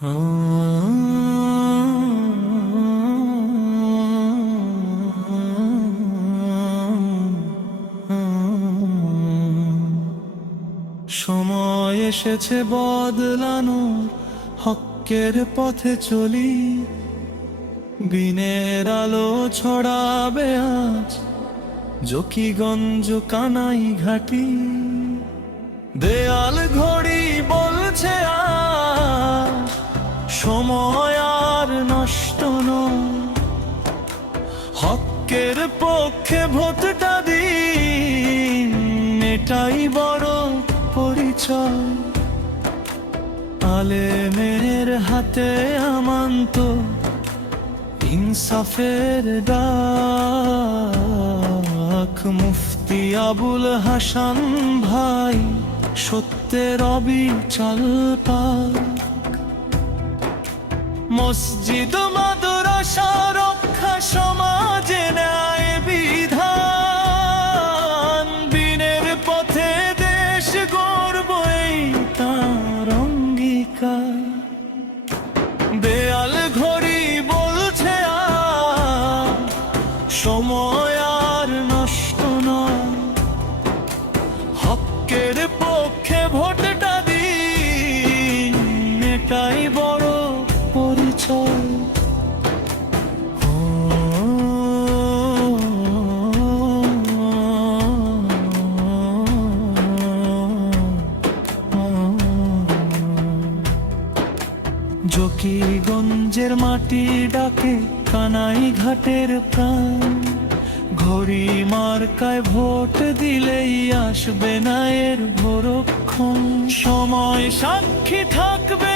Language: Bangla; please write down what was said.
সময় এসেছে বদলানোর, হকের পথে চলি। দিনের আলো ছড়াবে আজ জকিগঞ্জ কানাই ঘাটি। দেয়াল ঘড়ি বলছে আর সময় আর নষ্ট নয়। হকের পক্ষে ভোটটা দিন, এটাই বড় পরিচয়। আলেমের হাতে আমান্ত ইনসাফের ডাক। মুফতি আবুল হাসান ভাই সত্যের অবিচল পাক। মসজিদ মাদ্রাসা রক্ষা, সমাজে ন্যায় বিধান। দিনের পথে দেশ গড়ব, এই তার অঙ্গীকার। দেয়াল ঘড়ি বলছে আর সময় আর নষ্ট নয়। হকের পক্ষে ভোটটা দিন, এটাই বড় পরিচয়। জকিগঞ্জের মাটি ডাকে, কানাই ঘাটের প্রাণ। ঘড়ি মার্কায় ভোট দিলেই আসবে না এর ভোরক্ষণ। সময় সাক্ষী থাকবে